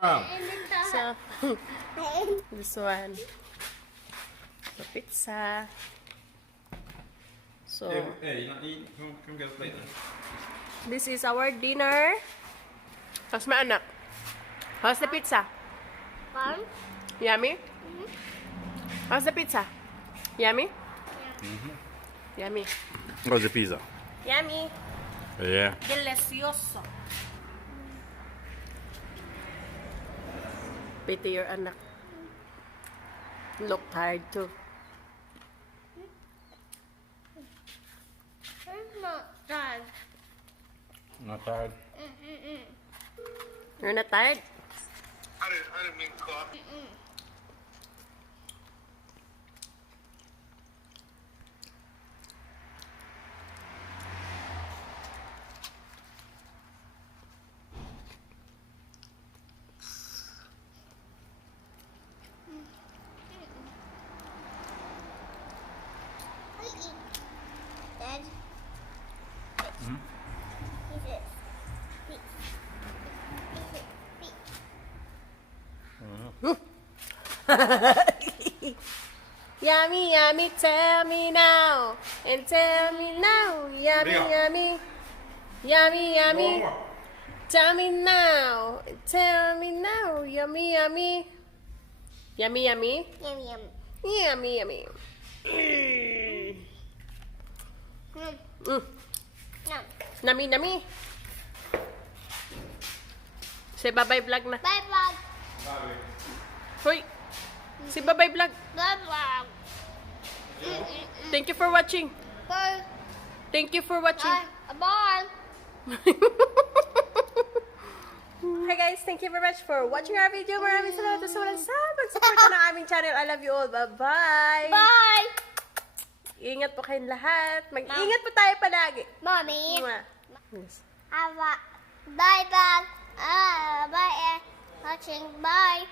So, this one. So, pizza. So, Hey, you're not eating? Come get a plate then. this is our dinner. How's my anak? How's the pizza? Fun? Yummy? How's the pizza? Yummy? Yummy. How's the pizza? Yummy. Yeah. Delicioso. Pity your anak. Look tired too. I'm not done. Not tired? You're not tired? I didn't mean coffee. Dad? Pieces. Yummy, yummy, tell me now. And tell me now. Yummy, Bigger. yummy. Yummy, yummy. More. Tell me now. Tell me now. Yummy, yummy. Yummy, yummy. Yum yum. Yummy, yummy. Yum. Mm. Yum. Nami, nami. Say bye-bye vlog na. Bye vlog. Hoy. Say bye-bye vlog. Bye vlog. Thank you for watching. Bye. Thank you for watching. Bye. Bye. Hi guys, thank you very much for watching our video. Maraming salamat sa walang pag-support ng aming channel. I love you all. Bye-bye. Bye. Ingat po kayong lahat. Mag-ingat po tayo palagi. Mommy. Mwah. Yes. Bye vlog. Bye. Watching. Bye.